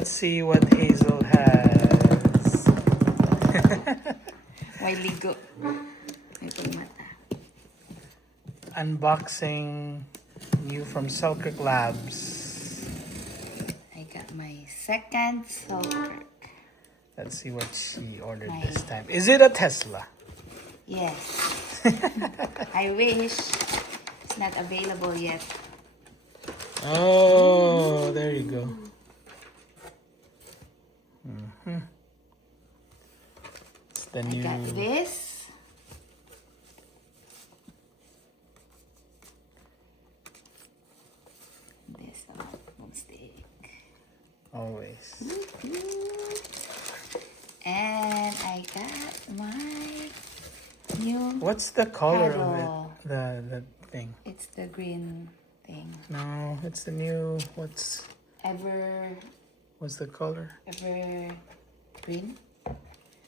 Let's see what Hazel has. May ligo. Ito yung mata. Unboxing new from SELKIRK Labs. I got my second SELKIRK. Let's see what she ordered My- this time. Is it a Tesla? Yes. I wish it's not available yet. Oh, there you go. It's the I new. got this. This boomstick. Always. And I got my new What's the color of paddle. it? The thing. It's the green thing. No, it's the new. What's Ever the color? green.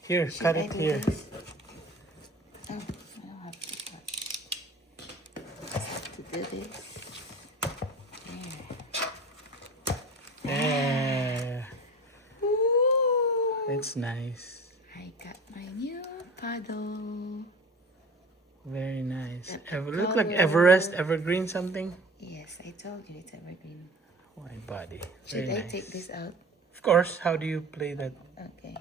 Here, Should cut I it do here. this? Oh, I don't have to cut. Just have to do this. There. Yeah, Ooh. it's nice. I got my new paddle. Very nice. The Look like color. Everest, Evergreen something. Yes, I told you it's evergreen. My body. Should Very I nice. take this out? Of course. How do you play that? Okay.